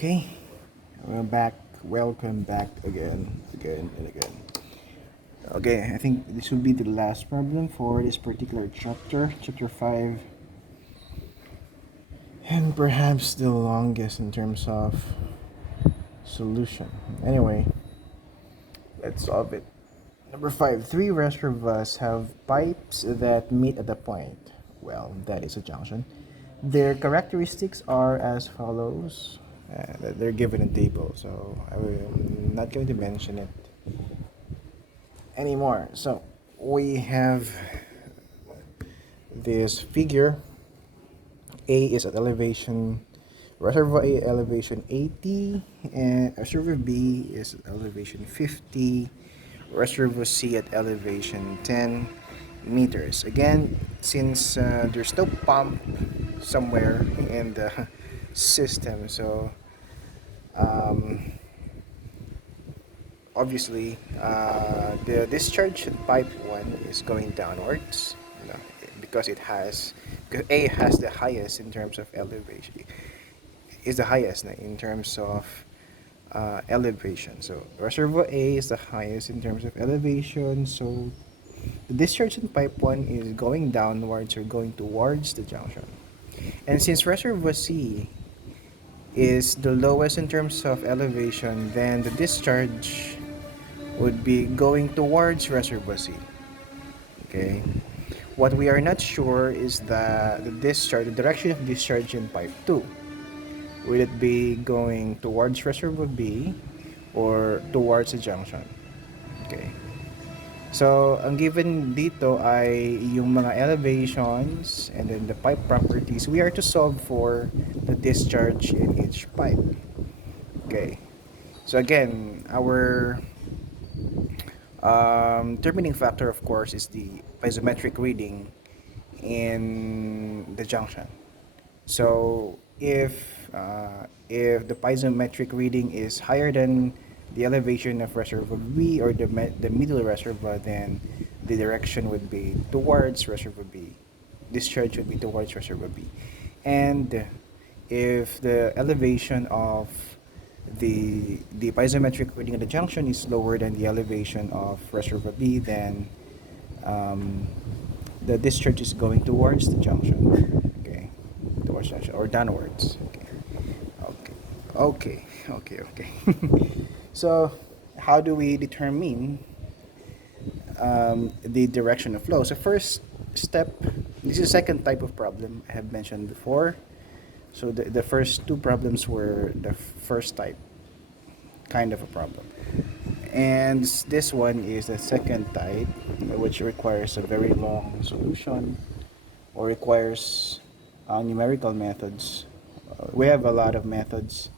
Okay, we're back. Welcome back again and again. Okay, I think this will be the last problem for this particular chapter, chapter 5, and perhaps the longest in terms of solution. Anyway, let's solve it. Number 5, three reservoirs have pipes that meet at a point. Well, that is a junction. Their characteristics are as follows. They're given in table, so I'm not going to mention it anymore. So we have this figure. A is at elevation, reservoir A elevation 80, and reservoir B is at elevation 50, reservoir C at elevation 10 meters. Again, since there's no pump somewhere in the system, so um, obviously the discharge in pipe 1 is going downwards, you know, because it has, because A has the highest in terms of elevation, is the highest in terms of elevation. So reservoir A is the highest in terms of elevation, so the discharge in pipe 1 is going downwards or going towards the junction. And since reservoir C is the lowest in terms of elevation, then the discharge would be going towards reservoir C. Okay. What we are not sure is the discharge, the direction of discharge in pipe 2. Will it be going towards reservoir B or towards the junction? Okay. So, ang given dito ay yung mga elevations and then the pipe properties. We are to solve for the discharge in each pipe. Okay. So again, our determining factor, of course, is the piezometric reading in the junction. So if the piezometric reading is higher than the elevation of reservoir B or the middle reservoir, then the direction would be towards reservoir B. Discharge would be towards reservoir B. And if the elevation of the piezometric reading at the junction is lower than the elevation of reservoir B, then the discharge is going towards the junction. Okay, towards junction or downwards. Okay. So, how do we determine the direction of flow? So, first step, this is the second type of problem I have mentioned before. So, the first two problems were the first type, kind of a problem. And this one is the second type, which requires a very long solution or requires numerical methods. We have a lot of methods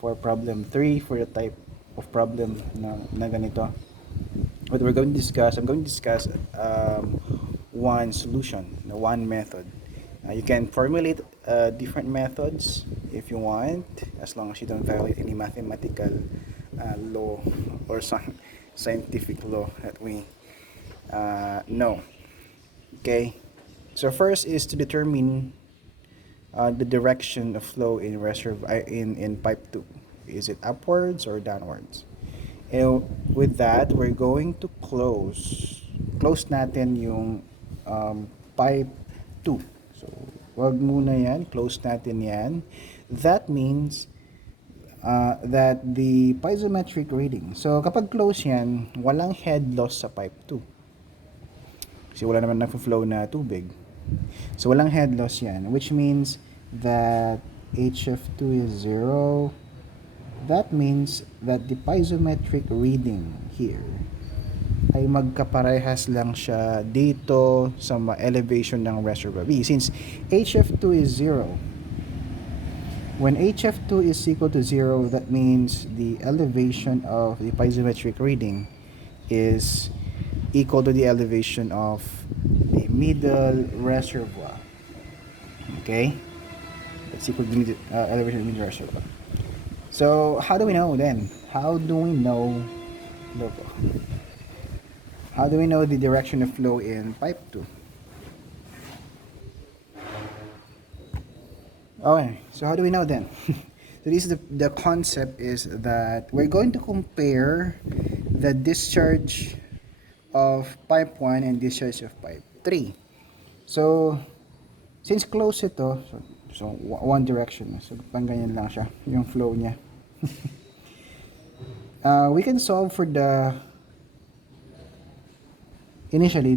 for problem 3 for the type of problem na ganito. What we're going to discuss, I'm going to discuss one solution, one method. You can formulate different methods if you want, as long as you don't violate any mathematical law or some scientific law that we know. Okay, so first is to determine the direction of flow in reservoir in pipe 2. Is it upwards or downwards? And with that, we're going to close natin yung pipe 2. So, wag muna yan, close natin yan. That means that the piezometric reading. So, kapag close yan, walang head loss sa pipe 2. Kasi wala naman nagfo-flow na tubig. So, walang head loss yan, which means that HF2 is 0. That means that the piezometric reading here ay magkaparehas lang siya dito sa elevation ng reservoir B. Since HF2 is 0, when HF2 is equal to 0, that means the elevation of the piezometric reading is equal to the elevation of the middle reservoir. Okay? That's equal to the elevation of the middle reservoir. So, how do we know then? How do we know the direction of flow in pipe 2? Okay, so how do we know then? So this is the concept is that we're going to compare the discharge of pipe 1 and discharge of pipe 3. So since close ito, one direction. So pang ganyan lang siya, yung flow niya. We can solve for the initially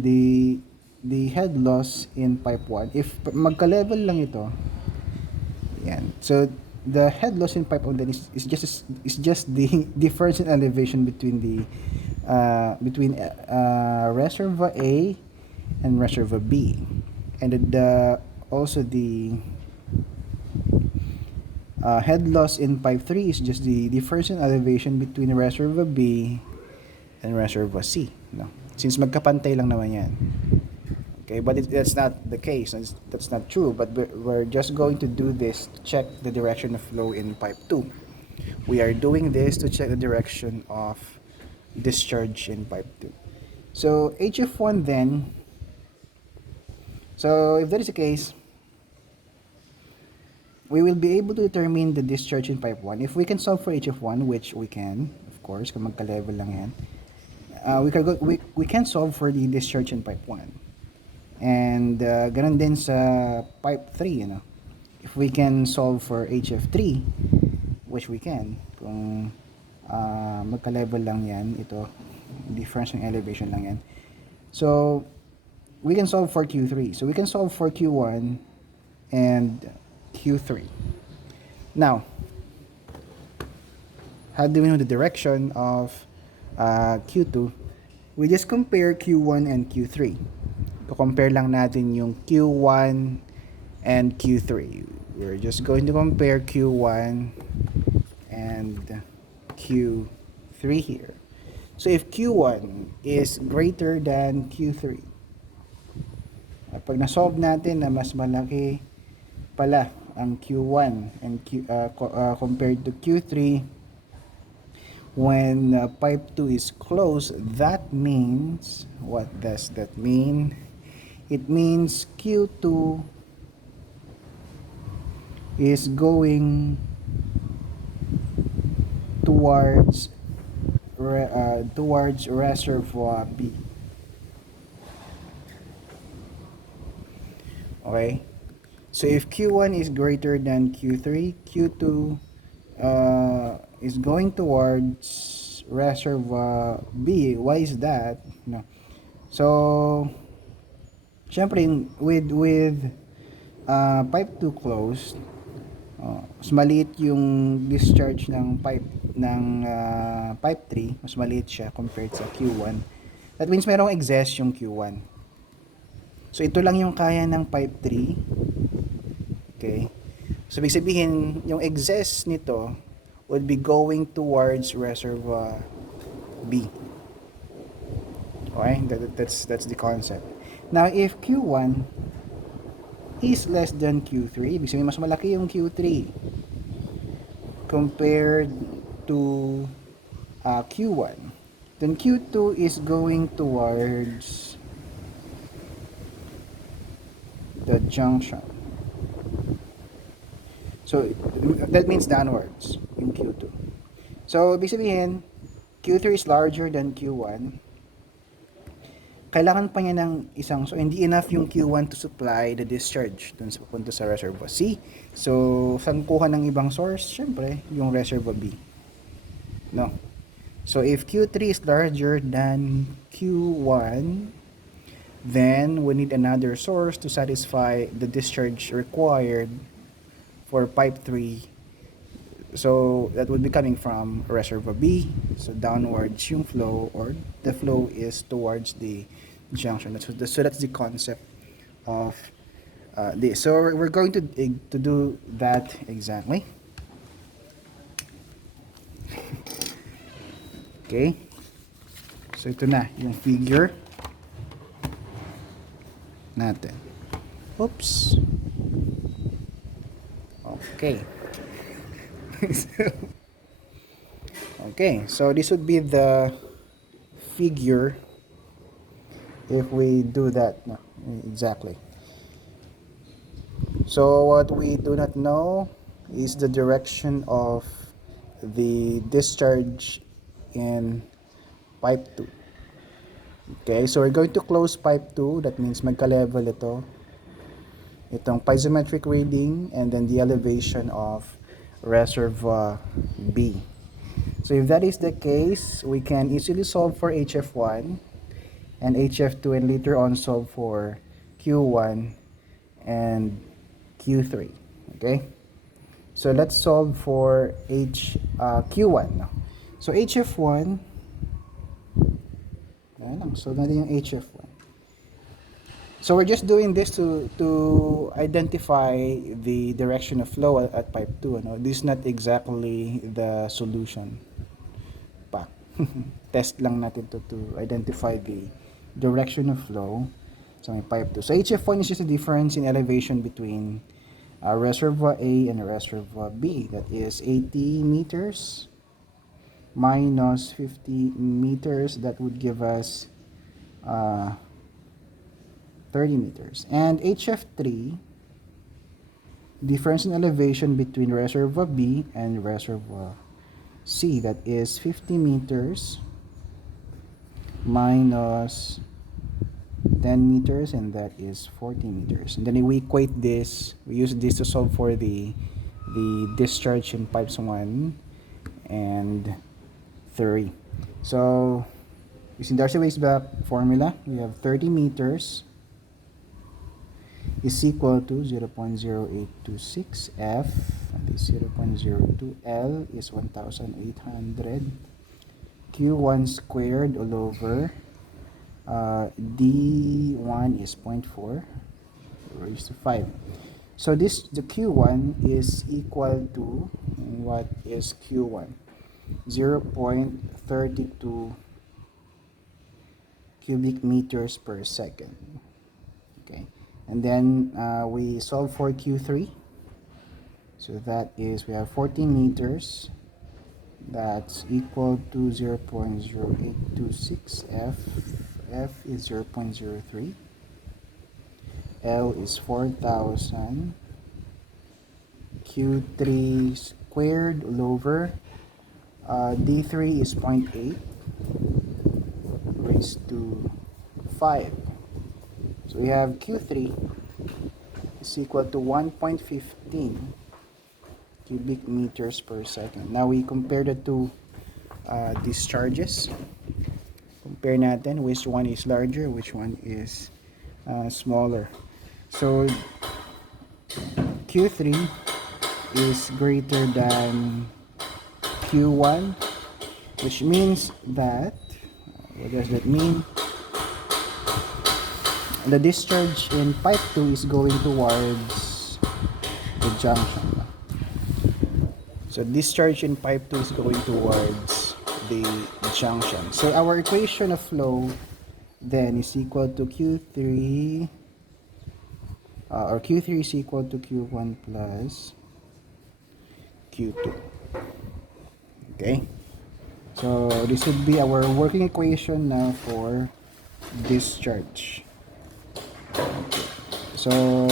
the head loss in pipe 1. If magka-level lang ito, yan. So the head loss in pipe 1 then is just the difference in elevation between the reservoir A and reservoir B, and also the head loss in pipe 3 is just the difference in elevation between reservoir B and reservoir C. No, since magkapantay lang naman yan. Okay, but that's not the case. That's not true. But we're just going to do this to check the direction of flow in pipe 2. We are doing this to check the direction of discharge in pipe 2. So HF1 then, so if that is the case, we will be able to determine the discharge in pipe 1. If we can solve for HF1, which we can, of course, kung magka-level lang yan, we can solve for the discharge in pipe 1. And ganun din sa pipe 3, you know. If we can solve for HF3, which we can, kung magka-level lang yan, ito, difference ng elevation lang yan. So, we can solve for Q3. So, we can solve for Q1 and Q3. Now, how do we know the direction of Q2? We just compare Q1 and Q3. To-compare lang natin yung Q1 and Q3. We're just going to compare Q1 and Q3 here. So if Q1 is greater than Q3, pag na-solve natin na mas malaki pala ang Q1 and compared to Q3, when pipe 2 is closed, that means, what does that mean? It means Q2 is going towards reservoir B. Okay? So if Q1 is greater than Q3, Q2 is going towards reservoir B. Why is that? No. So, syempre, with pipe 2 closed, mas maliit yung discharge ng pipe 3, mas maliit siya compared sa Q1. That means merong excess yung Q1. So, ito lang yung kaya ng pipe 3. Okay? So, ibig sabihin, yung excess nito would be going towards reservoir B. Okay? That's the concept. Now, if Q1 is less than Q3, ibig sabihin mas malaki yung Q3 compared to Q1, then Q2 is going towards the junction. So that means downwards in Q2. So ibig sabihin, Q3 is larger than Q1. Kailangan pa niya ng isang, so hindi enough yung Q1 to supply the discharge dun sa papunta sa reservoir C. So saan kuha ng ibang source? Syempre, yung reservoir B. No. So if Q3 is larger than Q1, then we need another source to satisfy the discharge required for pipe 3. So that would be coming from reservoir B. So downwards yung flow, or the flow is towards the junction. So that's the concept of this. So we're going to do that exactly. Okay. So ito na yung figure natin. Oops. Okay. Okay, so this would be the figure if we do that. No, exactly. So what we do not know is the direction of the discharge in pipe 2. Okay, so we're going to close pipe 2. That means magka-level itong piezometric reading and then the elevation of reservoir B. So if that is the case, we can easily solve for HF1 and HF2 and later on solve for Q1 and Q3. Okay? So let's solve for Q1 now. So HF1, ayan lang, solve natin yung HF1. So we're just doing this to identify the direction of flow at pipe 2. Ano? This is not exactly the solution pa. Test lang natin to identify the direction of flow sa may pipe 2. So HF1 is just a difference in elevation between reservoir A and reservoir B. That is 80 meters minus 50 meters. That would give us 30 meters. And HF3, difference in elevation between reservoir B and reservoir C, that is 50 meters minus 10 meters, and that is 40 meters. And then we equate this, we use this to solve for the discharge in pipes 1 and 3. So using Darcy-Weisbach formula, we have 30 meters is equal to 0.0826 F, and this 0.02 L is 1,800 Q1 squared all over D1 is 0.4 raised to 5. So the Q1 is equal to, what is Q1? 0.32 cubic meters per second. Okay, and then we solve for Q3. So that is, we have 14 meters. That's equal to 0.0826 F. F is 0.03. L is 4,000. Q3 squared all over D3 is 0.8 raised to 5. So we have Q3 is equal to 1.15 cubic meters per second. Now we compare the two discharges. Compare natin which one is larger, which one is smaller. So Q3 is greater than Q1, which means that, what does that mean? The discharge in pipe 2 is going towards the junction. So discharge in pipe 2 is going towards the junction. So our equation of flow then is equal to Q3, or Q3 is equal to Q1 plus Q2. Okay, so this would be our working equation now for discharge. So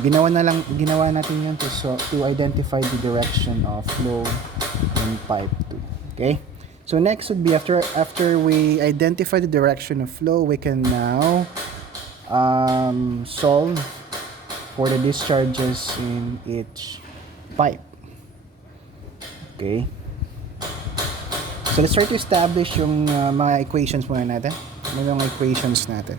ginawa natin yun to identify the direction of flow in pipe 2. Okay, so next would be after we identify the direction of flow, we can now solve for the discharges in each pipe. Okay, so let's try to establish yung mga equations muna natin. Ano yung equations natin?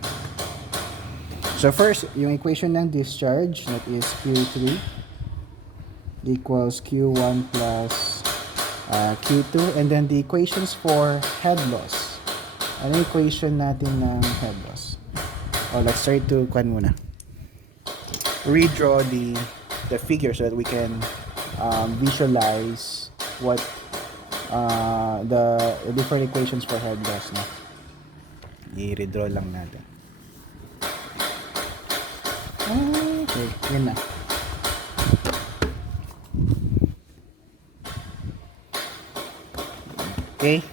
So first, yung equation ng discharge, that is Q3 equals Q1 plus Q2, and then the equations for head loss. Ano yung equation natin ng head loss? Let's try to redraw the figure so that we can visualize what the different equations for head loss na. I-redraw lang natin. Okay, yun na. Okay.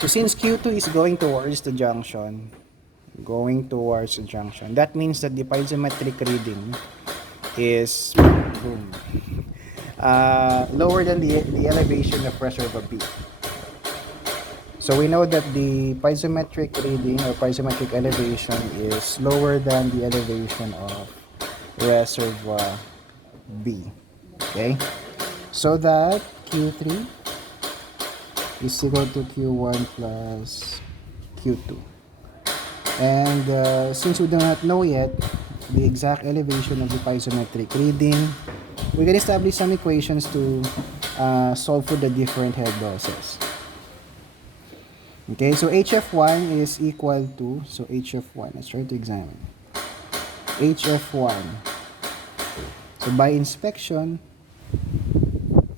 So since Q2 is going towards the junction, going towards a junction. That means that the piezometric reading is boom, lower than the elevation of reservoir B. So we know that the piezometric reading or piezometric elevation is lower than the elevation of reservoir B. Okay, so that Q3 is equal to Q1 plus Q2. And since we do not know yet the exact elevation of the piezometric reading, we can establish some equations to solve for the different head losses. Okay, so HF1 is equal to, so HF1, let's try to examine. HF1, so by inspection,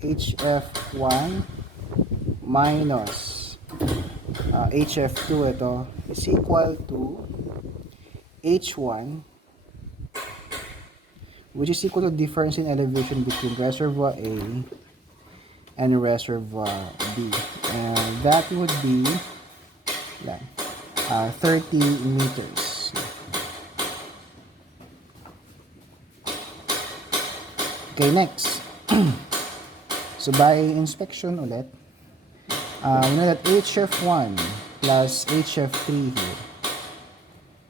HF1 minus HF2 ito is equal to H1, which is equal to difference in elevation between reservoir A and reservoir B, and that would be 30 meters. Okay, next. So by inspection ulit, we know that HF1 plus HF3 here.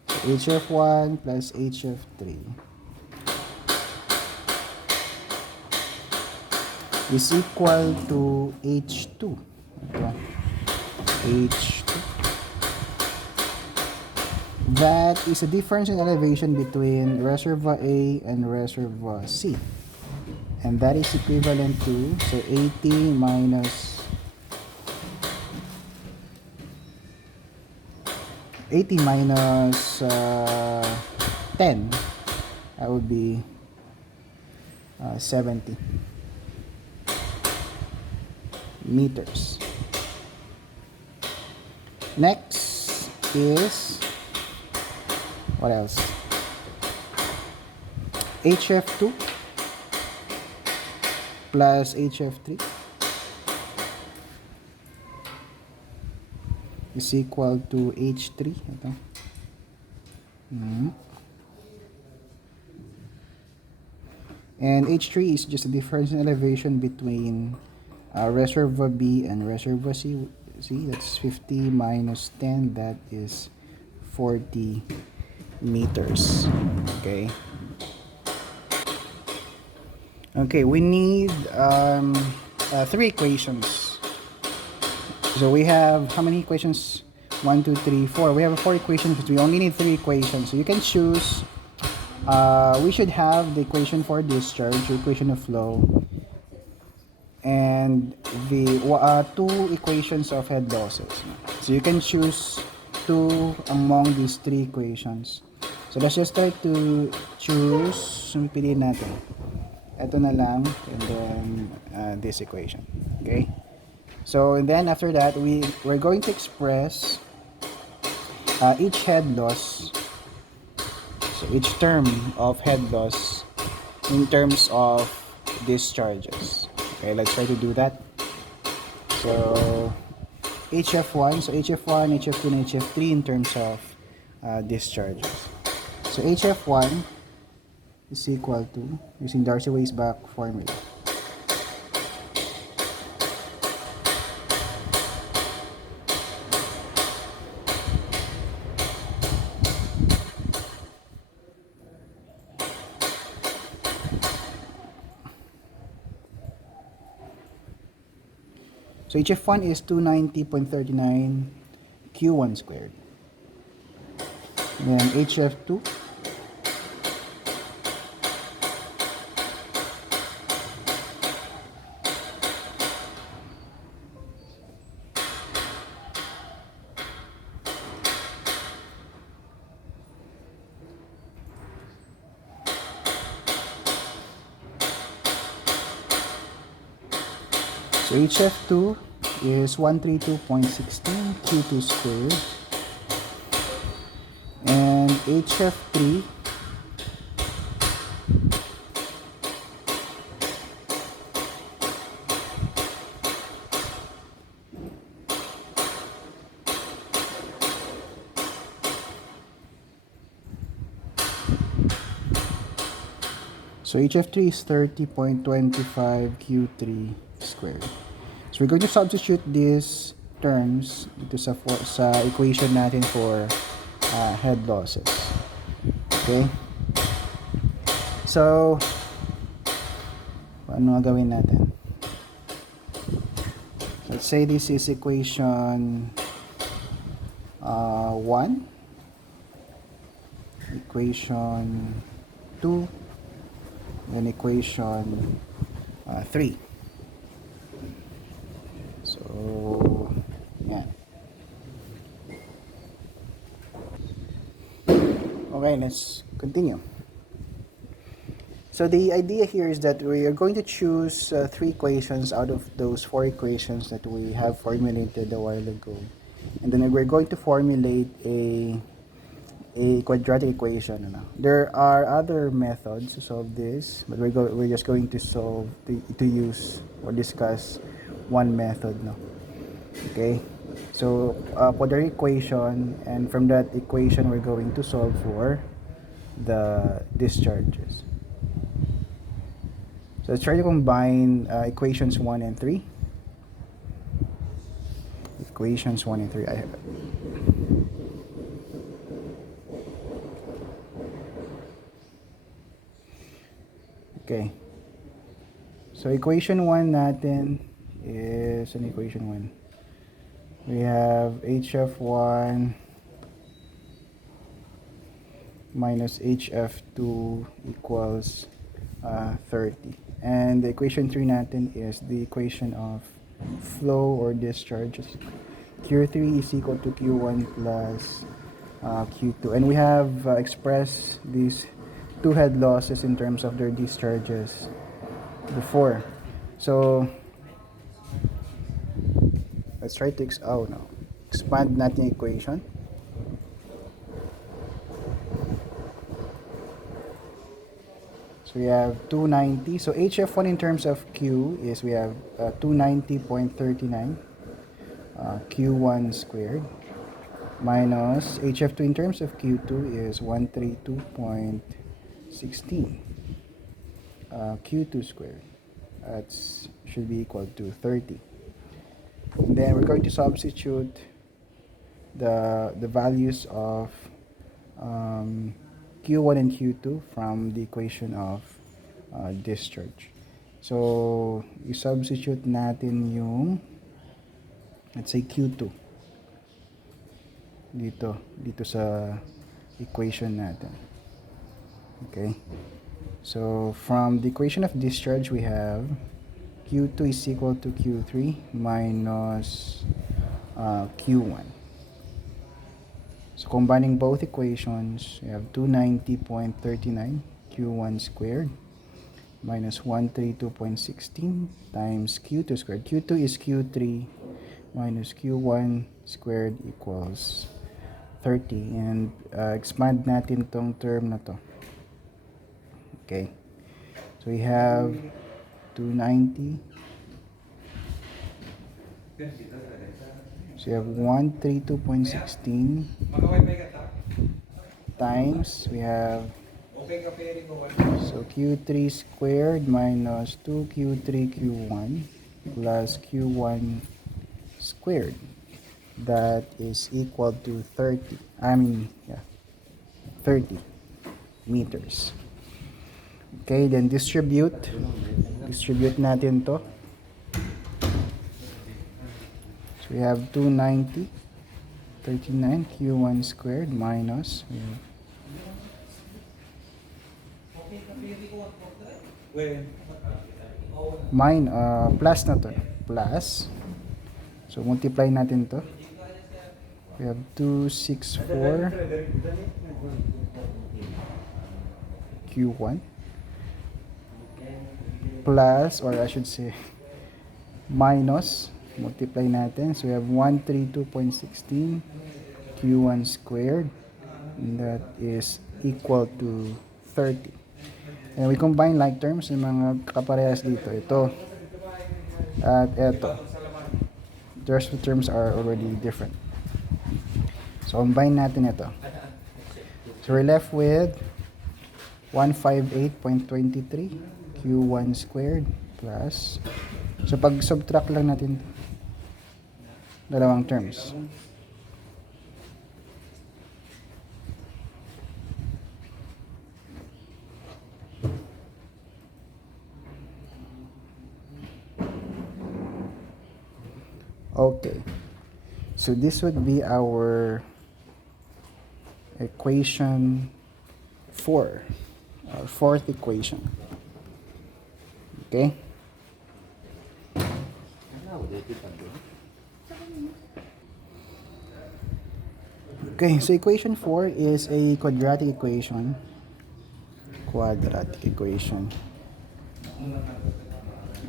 So HF1 plus HF3 is equal to H2. Okay. H2. That is a difference in elevation between reservoir A and reservoir C. And that is equivalent to, so 80 minus 10, that would be 70 meters. Next is, what else? HF2 plus HF3 is equal to H3. Ito. And H3 is just a difference in elevation between reservoir B and reservoir C. See, that's 50 minus 10, that is 40 meters. Okay. Okay, we need 3 equations. So we have how many equations? 1, 2, 3, 4. We have 4 equations, but we only need 3 equations. So you can choose. We should have the equation for discharge, the equation of flow, and the 2 equations of head losses. So you can choose 2 among these 3 equations. So let's just try to choose. Piliin natin. Ito na lang, and then this equation. Okay, so and then after that we're going to express each head loss, so each term of head loss in terms of discharges. Okay, let's try to do that. So HF1, HF2 and HF3 in terms of discharges. So HF1 is equal to, using Darcy-Weisbach formula, so HF1 is 290.39 Q1 squared. And then HF2 So HF2 is 132.16 Q2 squared, and HF3 So HF3 is 30.25 Q3 squared. So we're going to substitute these terms dito sa equation natin for head losses. Okay? So, ano nga gawin natin? Let's say this is equation 1, equation 2, then equation 3. So, yan. Okay, let's continue. So the idea here is that we are going to choose 3 equations out of those 4 equations that we have formulated a while ago. And then we're going to formulate a quadratic equation. There are other methods to solve this, but we're just going to use or discuss one method. Okay? So quadratic equation, and from that equation we're going to solve for the discharges. So let's try to combine equations 1 and 3. Equations 1 and 3. I have it. Okay. So equation 1 natin is an equation 1. We have HF1 minus HF2 equals 30. And the equation 3 natin is the equation of flow or discharge. Q3 is equal to Q1 plus Q2. And we have expressed these two head losses in terms of their discharges before. So, let's try to expand natin yung equation. So we have 290. So HF1 in terms of Q is we have 290.39 Q1 squared minus HF2 in terms of Q2 is 132.16 Q2 squared. That should be equal to 30. And then we're going to substitute the values of Q1 and Q2 from the equation of discharge. So, i-substitute natin yung, let's say, Q2 dito sa equation natin. Okay? So, from the equation of discharge, we have Q2 is equal to Q3 minus Q1. So combining both equations, we have 290.39 Q1 squared minus 132.16 times Q2 squared. Q2 is Q3 minus Q1 squared equals 30. And expand natin tong term na to. Okay. So we have 290. So you have 132.16 times we have so Q3 squared minus 2Q3 Q1 plus Q1 squared. That is equal to 30. 30 meters. Okay, then distribute natin to. So we have 290.39 Q1 squared minus plus na to. Plus. So multiply natin to. We have 264 Q1 plus, or I should say minus, multiply natin. So we have 132.16 Q1 squared, and that is equal to 30. And we combine like terms, yung mga kaparehas dito. Ito at ito. The rest of the terms are already different. So combine natin ito. So we're left with 158.23 Q1 squared plus, so pag subtract lang natin dalawang terms. Okay, so this would be our equation 4, our fourth equation. Okay. Okay, so equation 4 is a quadratic equation.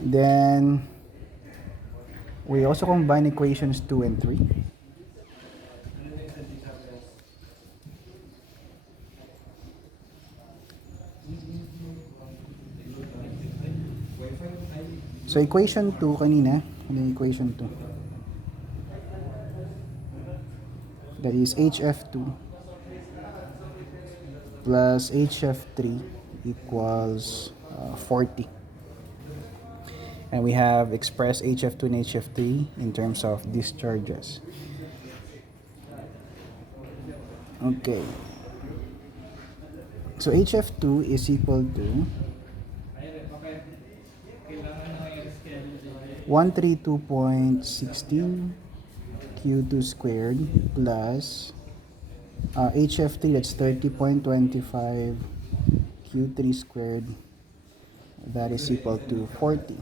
Then we also combine equations 2 and 3. So equation 2 kanina, ano yung equation 2? That is HF2 plus HF3 equals 40. And we have expressed HF2 and HF3 in terms of discharges. Okay. So HF2 is equal to 132.16 Q2 squared plus HF3, that's 30.25 Q3 squared, that is equal to 40.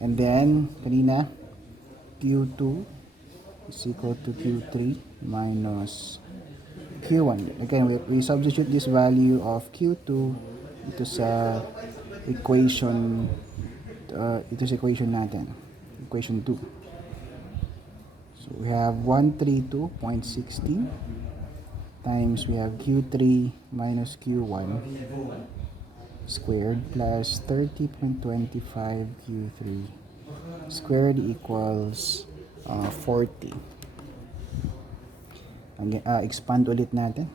And then kanina Q2 is equal to Q3 minus Q1. Again, we substitute this value of Q2 ito sa equation natin, equation 2. So we have 132.16 times we have Q3 minus Q1 squared plus 30.25 Q3 squared equals 40. Expand ulit natin.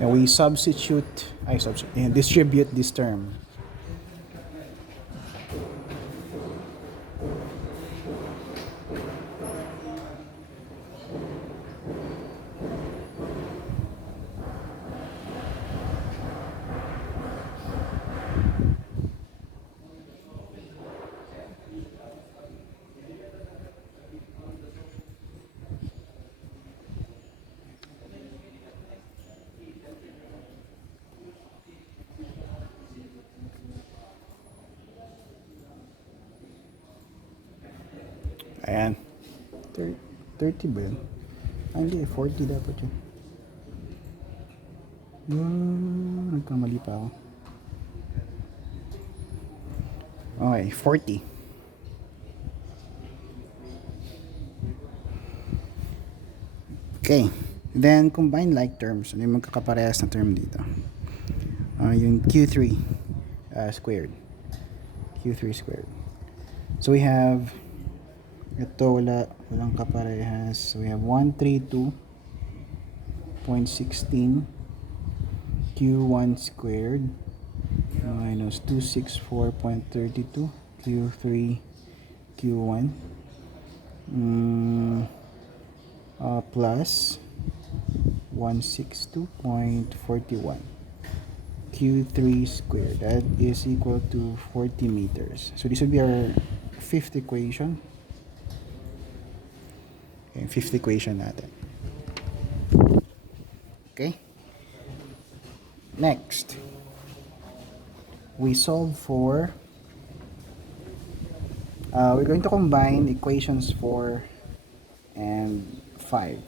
And we distribute this term. Ayan. 30 ba yun? Hindi, 40 dapat yun. Nagkamali pa ako. Okay, 40. Okay. Then, combine like terms. Ano yung magkakaparehas na term dito? Yung Q3 squared. Q3 squared. So, we have ito walang kaparehas. So, we have 132.16 Q1 squared minus 264.32 Q3 Q1 plus 162.41 Q3 squared. That is equal to 40 meters. So this would be our fifth equation. Okay, fifth equation natin. Okay. Next, we solve for we're going to combine equations 4 and 5.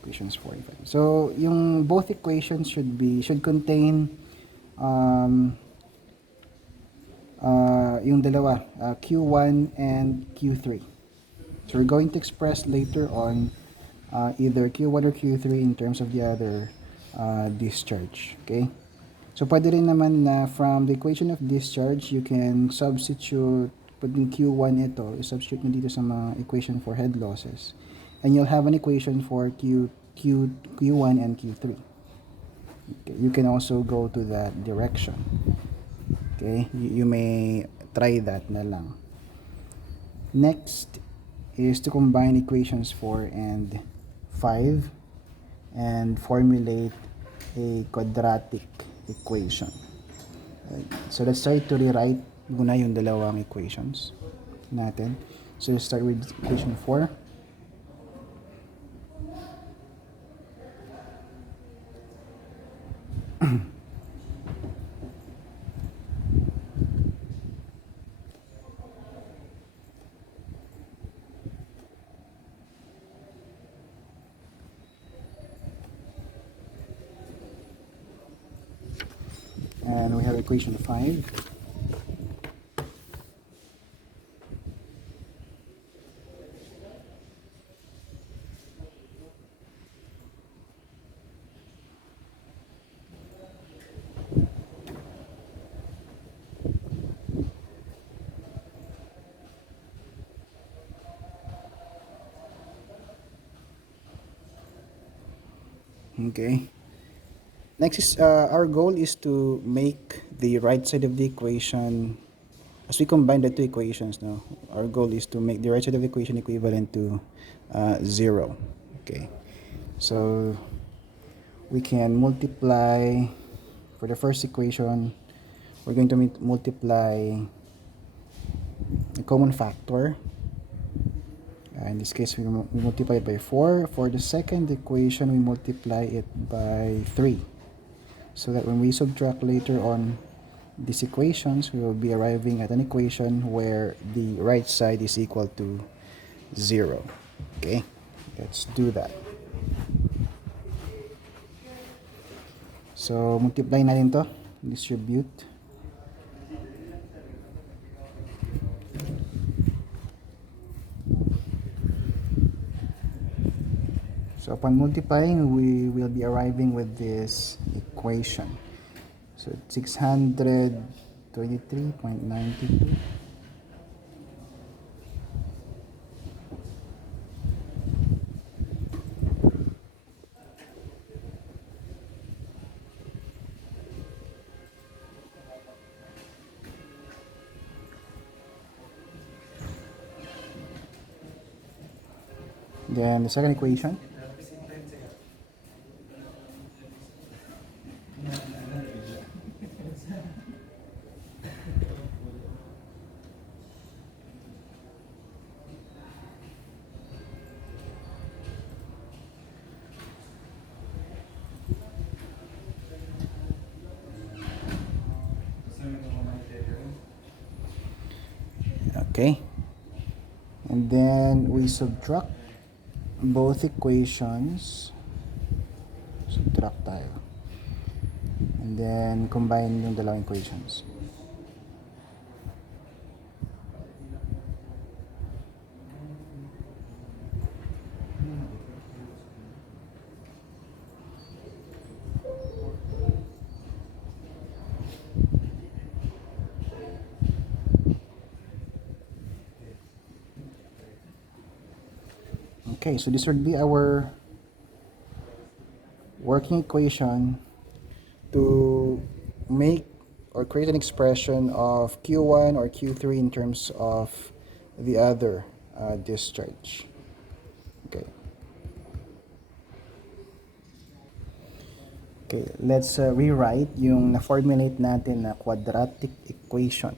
Equations 4 and 5. So, yung both equations should contain yung dalawa, Q1 and Q3. So we're going to express later on either Q1 or Q3 in terms of the other discharge. Okay? So pwede rin naman na from the equation of discharge, you can substitute, putting Q1 ito, substitute mo dito sa mga equation for head losses. And you'll have an equation for Q1 and Q3. Okay, you can also go to that direction. Okay, you may try that na lang. Next is to combine equations 4 and 5 and formulate a quadratic equation. Right. So let's try to rewrite muna yung dalawang equations natin. So let's start with equation 4. And we have equation 5. Okay. Next is our goal is to make the right side of the equation, as we combine the two equations now, our goal is to make the right side of the equation equivalent to 0. Okay. So we can multiply, for the first equation, we're going to multiply a common factor. In this case, we multiply it by 4. For the second equation, we multiply it by 3. So that when we subtract later on these equations, we will be arriving at an equation where the right side is equal to 0. Okay, let's do that. So, multiply natin to. Distribute. So upon multiplying, we will be arriving with this equation. So 623.92. Then the second equation. Okay. And then we subtract both equations. Subtract tayo. And then combine yung dalawang equations. Okay, so this would be our working equation to make or create an expression of Q1 or Q3 in terms of the other discharge. Okay. Okay, let's rewrite yung na-formulate natin na quadratic equation.